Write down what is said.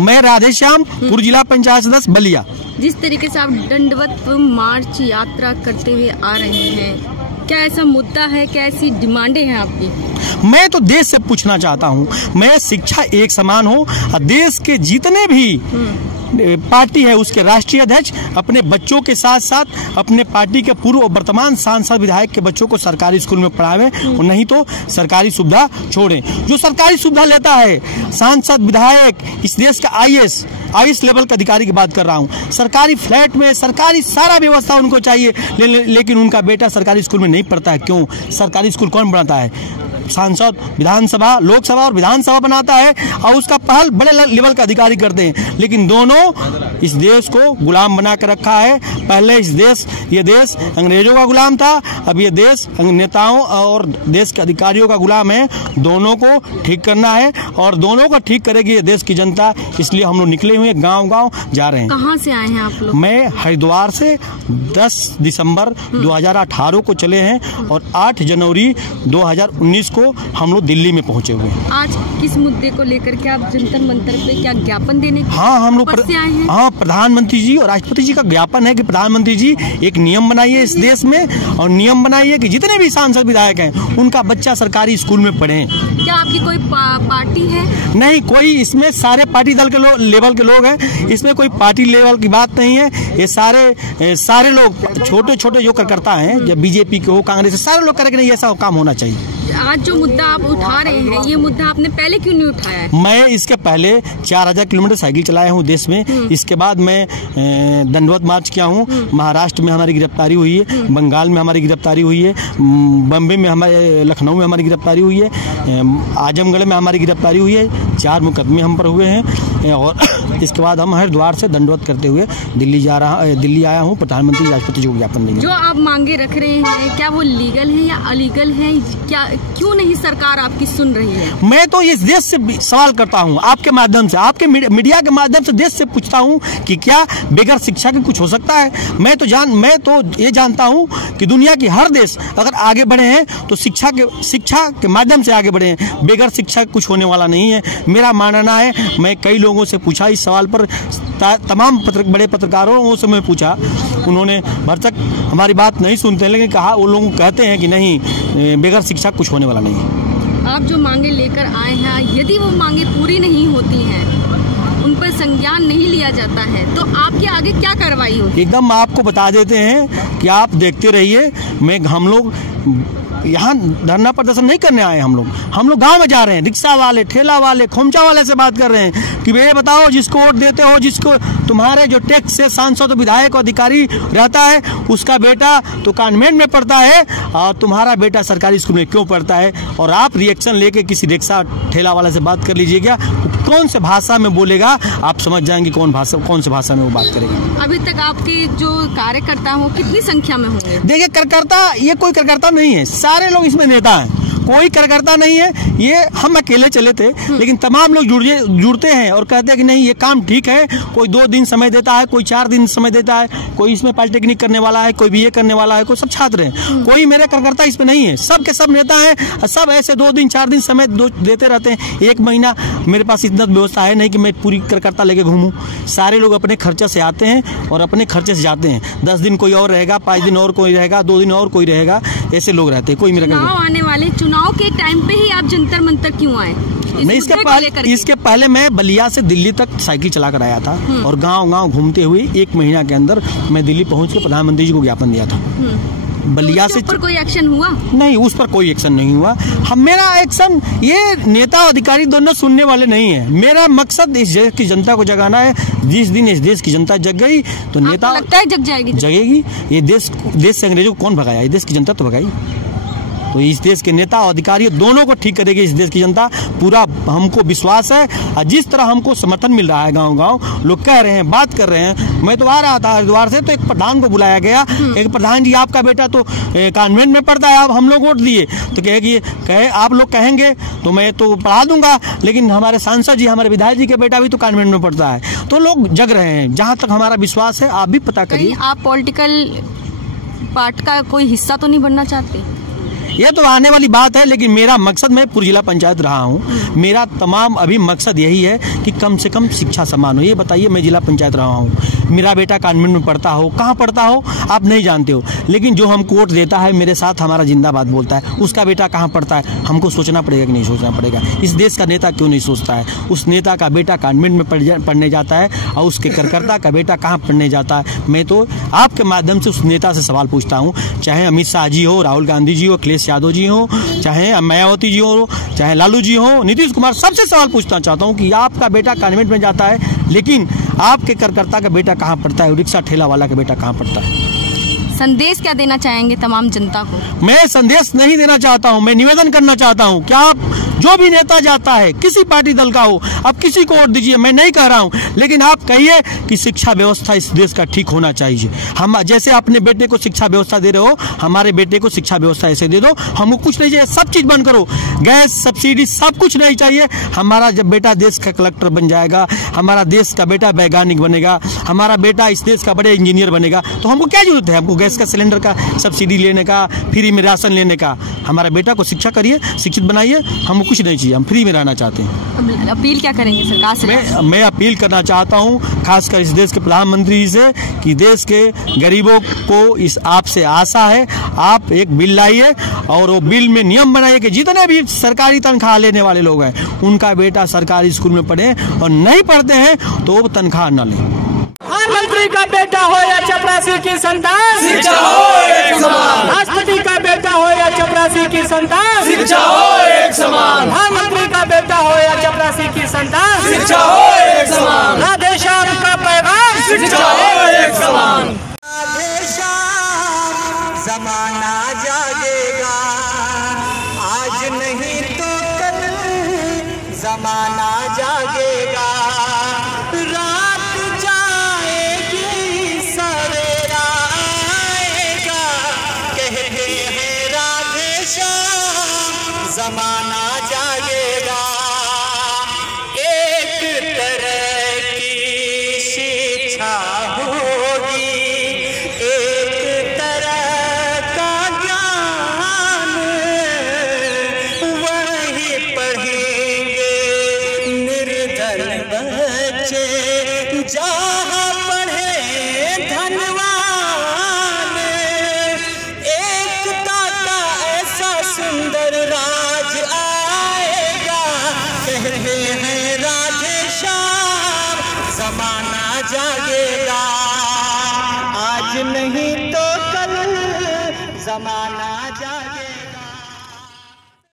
मैं राधेश्याम, पूर्व जिला पंचायत सदस्य बलिया। जिस तरीके से आप दंडवत मार्च यात्रा करते हुए आ रहे हैं, क्या ऐसा मुद्दा है, क्या ऐसी डिमांडें हैं आपकी? मैं तो देश से पूछना चाहता हूँ, मैं शिक्षा एक समान हो, देश के जितने भी पार्टी है उसके राष्ट्रीय अध्यक्ष अपने बच्चों के साथ साथ अपने पार्टी के पूर्व और वर्तमान सांसद विधायक के बच्चों को सरकारी स्कूल में पढ़ावे और नहीं तो सरकारी सुविधा छोड़ें। जो सरकारी सुविधा लेता है सांसद विधायक, इस देश का आईएएस लेवल का अधिकारी की बात कर रहा हूँ, सरकारी फ्लैट में सरकारी सारा व्यवस्था उनको चाहिए, लेकिन उनका बेटा सरकारी स्कूल में नहीं पढ़ता है। क्यों? सरकारी स्कूल कौन बनाता है? सांसद विधानसभा, लोकसभा और विधानसभा बनाता है और उसका पहल बड़े लेवल का अधिकारी करते हैं। लेकिन दोनों इस देश को गुलाम बना कर रखा है। पहले ये देश अंग्रेजों का गुलाम था, अब ये देश नेताओं और देश के अधिकारियों का गुलाम है। दोनों को ठीक करना है और दोनों को ठीक करेगी ये देश की जनता। इसलिए हम लोग निकले हुए गांव-गांव जा रहे हैं। कहाँ से आए हैं आप लोग? मैं हरिद्वार से 10 दिसंबर 2018 को चले हैं और 8 जनवरी 2019 को हम लोग दिल्ली में पहुंचे हुए हैं। आज किस मुद्दे को लेकर के आप जंतर मंतर पे क्या ज्ञापन देने? हाँ, हम लोग प्रधानमंत्री जी और राष्ट्रपति जी का ज्ञापन है कि प्रधानमंत्री जी एक नियम बनाइए इस देश में और नियम बनाइए कि जितने भी सांसद विधायक हैं उनका बच्चा सरकारी स्कूल में पढ़े। क्या आपकी कोई पार्टी है? नहीं, कोई इसमें सारे पार्टी दल के लेवल के लोग हैं, इसमें कोई पार्टी लेवल की बात नहीं है। ये सारे लोग छोटे छोटे जो कार्यकर्ता हैं, जब बीजेपी के हो, कांग्रेस, सारे लोग करेंगे। नहीं, ऐसा काम होना चाहिए। आज जो मुद्दा आप उठा रहे हैं, ये मुद्दा आपने पहले क्यों नहीं उठाया है? मैं इसके पहले 4000 किलोमीटर साइकिल चलाया हूँ देश में। इसके बाद मैं दंडवत मार्च किया हूँ। महाराष्ट्र में हमारी गिरफ्तारी हुई है, बंगाल में हमारी गिरफ्तारी हुई है, बम्बे में हमारे, लखनऊ में हमारी गिरफ्तारी हुई है, आजमगढ़ में हमारी गिरफ्तारी हुई है। 4 मुकदमे हम पर हुए हैं और इसके बाद हम हरिद्वार से दंडवत करते हुए दिल्ली आया हूँ प्रधानमंत्री राष्ट्रपति जी को ज्ञापन देंगे। जो आप मांगे रख रहे हैं, क्या वो लीगल है या अलीगल है? क्या क्यों नहीं सरकार आपकी सुन रही है? मैं तो इस देश से सवाल करता हूं, आपके माध्यम से, आपके मीडिया के माध्यम से देश से पूछता हूं कि क्या बगैर शिक्षा के कुछ हो सकता है? मैं तो ये जानता हूं कि दुनिया की हर देश अगर आगे बढ़े हैं तो शिक्षा के माध्यम से आगे बढ़े हैं। बगैर शिक्षा कुछ होने वाला नहीं है, मेरा मानना है। मैं कई लोगों से पूछा इस सवाल पर, तमाम बड़े पत्रकारों से मैं पूछा, उन्होंने भरसक हमारी बात नहीं सुनते, लेकिन कहा वो लोग कहते हैं कि नहीं, बगैर शिक्षा कुछ होने वाला नहीं है। आप जो मांगे लेकर आए हैं, यदि वो मांगे पूरी नहीं होती हैं, उन पर संज्ञान नहीं लिया जाता है, तो आपके आगे क्या कार्रवाई होगी? एकदम आपको बता देते हैं कि आप देखते रहिए। हम लोग यहाँ धरना प्रदर्शन नहीं करने आए, हम लोग गांव में जा रहे हैं। रिक्शा वाले, ठेला वाले, खोमचा वाले से बात कर रहे हैं कि ये बताओ, जिसको वोट देते हो, जिसको तुम्हारे जो टैक्स से सांसद विधायक अधिकारी रहता है, उसका बेटा तो कॉन्वेंट में पढ़ता है और तुम्हारा बेटा सरकारी स्कूल में क्यों पढ़ता है? और आप रिएक्शन लेके किसी रिक्शा ठेला वाले से बात कर लीजिएगा, कौन से भाषा में बोलेगा, आप समझ जाएंगे कौन से भाषा में वो बात करेगा। अभी तक आपके जो कार्यकर्ता हो कितनी संख्या में होंगे? देखिए, कार्यकर्ता, ये कोई कार्यकर्ता नहीं है, सारे लोग इसमें नेता हैं, कोई कार्यकर्ता नहीं है। ये हम अकेले चले थे, लेकिन तमाम लोग जुड़ते हैं और कहते हैं कि नहीं, ये काम ठीक है। कोई 2 दिन समय देता है, कोई 4 दिन समय देता है, कोई इसमें पॉलिटेक्निक करने वाला है, कोई बीए करने वाला है, कोई सब छात्र हैं। कोई मेरे कार्यकर्ता इसमें नहीं है, सब के सब नेता हैं। सब ऐसे 2 दिन 4 दिन समय देते रहते हैं। 1 महीना मेरे पास इतना व्यवस्था है नहीं कि मैं पूरी कार्यकर्ता लेके घूमूं। सारे लोग अपने खर्चे से आते हैं और अपने खर्चे से जाते हैं। 10 दिन कोई और रहेगा, 5 दिन और कोई रहेगा, 2 दिन और कोई रहेगा, ऐसे लोग रहते हैं। कोई मेरा आने वाले चुनाव के टाइम पे ही आप जंतर मंतर क्यों आए? मैं इसके पहले मैं बलिया से दिल्ली तक साइकिल चला कर आया था और गांव-गांव घूमते हुए 1 महीना के अंदर मैं दिल्ली पहुंच के प्रधानमंत्री जी को ज्ञापन दिया था। बलिया से पर कोई एक्शन हुआ नहीं? उस पर कोई एक्शन नहीं हुआ। मेरा एक्शन, ये नेता अधिकारी दोनों सुनने वाले नहीं है। मेरा मकसद इस देश की जनता को जगाना है। जिस दिन इस देश की जनता जग गई तो नेता, लगता है जगेगी। ये देश से अंग्रेजों को कौन भगाया? ये देश की जनता तो भगाई। तो इस देश के नेता और अधिकारी दोनों को ठीक करेगी इस देश की जनता, पूरा हमको विश्वास है। और जिस तरह हमको समर्थन मिल रहा है, गांव-गांव लोग कह रहे हैं, बात कर रहे हैं। मैं तो आ रहा था हरिद्वार से, तो एक प्रधान को बुलाया गया, एक प्रधान जी, आपका बेटा तो कॉन्वेंट में पढ़ता है, आप हम लोग वोट दिए, तो कहे आप लोग कहेंगे तो मैं तो पढ़ा दूंगा, लेकिन हमारे सांसद जी, हमारे विधायक जी के बेटा भी तो कॉन्वेंट में पढ़ता है। तो लोग जग रहे हैं, जहाँ तक हमारा विश्वास है। आप भी पता करिए। आप पॉलिटिकल पार्ट का कोई हिस्सा तो नहीं बनना चाहते? ये तो आने वाली बात है, लेकिन मेरा मकसद, मैं पूर्व जिला पंचायत रहा हूँ, मेरा तमाम अभी मकसद यही है कि कम से कम शिक्षा समान हो। ये बताइए, मैं जिला पंचायत रहा हूँ, मेरा बेटा कॉन्वेंट में पढ़ता हो, कहाँ पढ़ता हो आप नहीं जानते हो, लेकिन जो हमको वोट देता है, मेरे साथ हमारा जिंदाबाद बोलता है, उसका बेटा कहाँ पढ़ता है, हमको सोचना पड़ेगा कि नहीं सोचना पड़ेगा? इस देश का नेता क्यों नहीं सोचता है? उस नेता का बेटा कॉन्वेंट में पढ़ने जाता है और उसके कार्यकर्ता का बेटा कहाँ पढ़ने जाता है? मैं तो आपके माध्यम से उस नेता से सवाल पूछता हूँ, चाहे अमित शाह जी हो, राहुल गांधी जी हो, अखिलेश यादव जी हो, चाहे मायावती जी हो, चाहे लालू जी हो, नीतीश कुमार, सबसे सवाल पूछना चाहता हूँ कि आपका बेटा कॉन्वेंट में जाता है, लेकिन आपके कार्यकर्ता का बेटा कहाँ पढ़ता है, रिक्शा ठेला वाला का बेटा कहाँ पढ़ता है? संदेश क्या देना चाहेंगे तमाम जनता को? मैं संदेश नहीं देना चाहता हूं, मैं निवेदन करना चाहता हूं कि आप जो भी नेता जाता है, किसी पार्टी दल का हो, आप किसी को वोट दीजिए, मैं नहीं कह रहा हूं, लेकिन आप कहिए कि शिक्षा व्यवस्था इस देश का ठीक होना चाहिए। हम जैसे अपने बेटे को शिक्षा व्यवस्था दे रहे हो, हमारे बेटे को शिक्षा व्यवस्था ऐसे दे दो। हमको कुछ नहीं चाहिए, सब चीज बंद करो, गैस सब्सिडी सब कुछ नहीं चाहिए। हमारा जब बेटा देश का कलेक्टर बन जाएगा, हमारा देश का बेटा वैज्ञानिक बनेगा, हमारा बेटा इस देश का बड़े इंजीनियर बनेगा, तो हमको क्या जरूरत है? हमको गैस का सिलेंडर का सब्सिडी लेने का, फ्री में राशन लेने का? हमारे बेटा को शिक्षा करिए, शिक्षित बनाइए, हमको कुछ नहीं चाहिए, हम फ्री में रहना चाहते हैं। अपील क्या करेंगे सरकार से? मैं अपील करना चाहता हूं खासकर इस देश के प्रधानमंत्री जी से कि देश के गरीबों को इस आपसे आशा है, आप एक बिल लाइए और वो बिल में नियम बनाइए कि जितने भी सरकारी तनख्वाह लेने वाले लोग हैं, उनका बेटा सरकारी स्कूल में पढ़े, और नहीं पढ़ते हैं तो वो तनख्वाह न लें। प्रधानमंत्री का बेटा हो या चपरासी की संतान, शिक्षा हो एक समान। राष्ट्रपति का बेटा हो या चपरासी की संतान, शिक्षा हो एक समान। प्रधानमंत्री का बेटा हो या चपरासी की संतान, शिक्षा हो एक समान। राधे श्याम का पैगाम, शिक्षा हो एक समान। राधे श्याम जमाना जागेगा, आज नहीं तो कल जमाना जागेगा। जमाना जागेगा, एक तरह की शिक्षा होगी, एक तरह का ज्ञान वही पढ़ेंगे निर्धन बच्चे, जहाँ पढ़े धनवान। एकता का ऐसा सुंदर राज आएगा, कहते हैं राधे श्याम जमाना जागेगा, आज नहीं तो कल जमाना जागेगा।